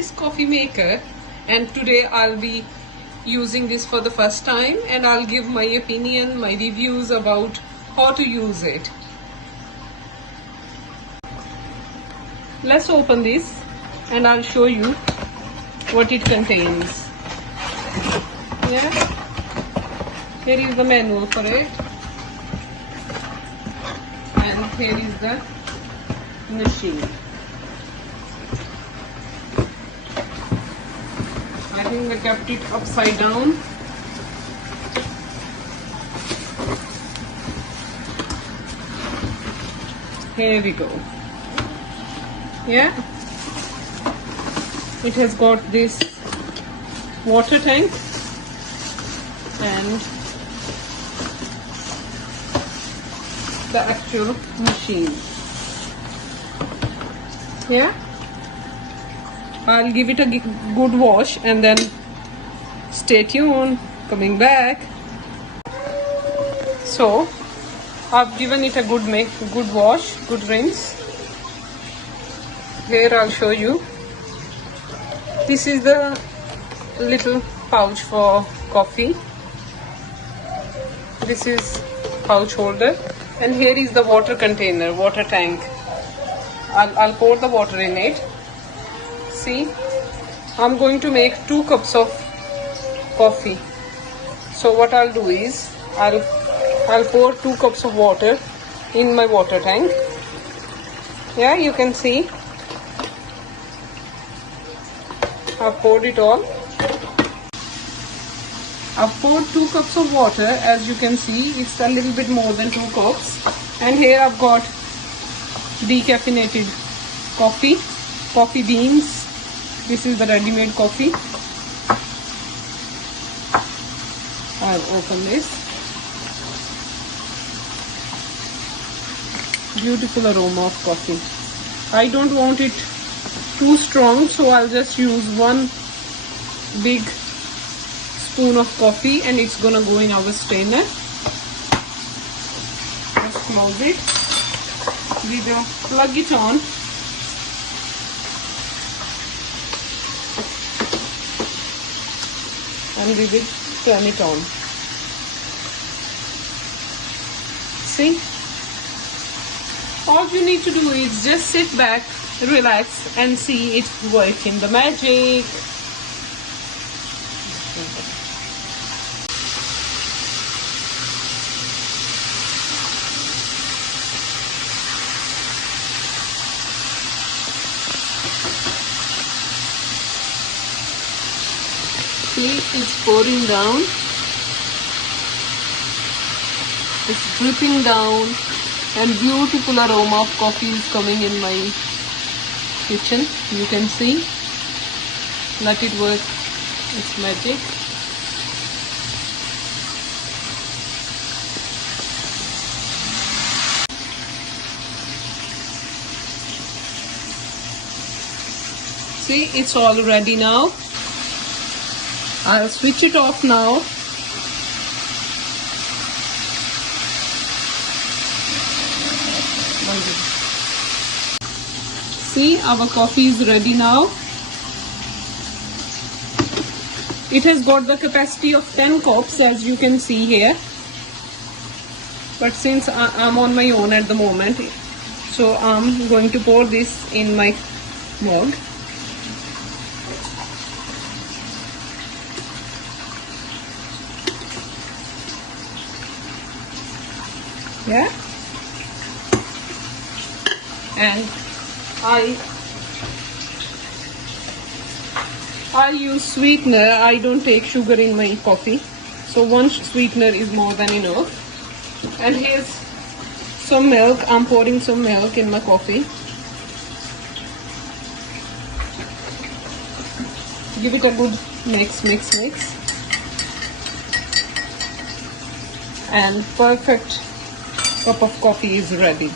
this coffee maker, and today I'll be using this for the first time, and I'll give my opinion, my reviews about how to use it. Let's open this and I'll show you what it contains. Yeah, here is the manual for it, and here is the machine. I think I kept it upside down. Here we go. Yeah, it has got this water tank and the actual machine. Yeah, I'll give it a good wash and then stay tuned, coming back. So I've given it a good wash, good rinse. Here I'll show you. This is the little pouch for coffee. This is pouch holder, and here is the water container, water tank. I'll pour the water in it. See, I'm going to make 2 cups of coffee. So what I'll do is I'll pour 2 cups of water in my water tank. Yeah, you can see I've poured it all. I've poured 2 cups of water. As you can see, it's a little bit more than 2 cups. And here I've got decaffeinated coffee beans. This is the ready-made coffee. I'll open this. Beautiful aroma of coffee. I don't want it too strong, so I'll just use 1 big spoon of coffee, and it's gonna go in our strainer. Just close it. We will plug it on. And we will turn it on. See? All you need to do is just sit back, relax, and see it working the magic. See, it's pouring down. It's dripping down, and beautiful aroma of coffee is coming in my kitchen. You can see. Let it work its magic. See, it's all ready now. I'll switch it off now. See, our coffee is ready now. It has got the capacity of 10 cups, as you can see here. But since I'm on my own at the moment, so I'm going to pour this in my mug. Yeah, and I use sweetener. I don't take sugar in my coffee, so 1 sweetener is more than enough. And here's some milk. I'm pouring some milk in my coffee. Give it a good mix. And perfect cup of coffee is ready.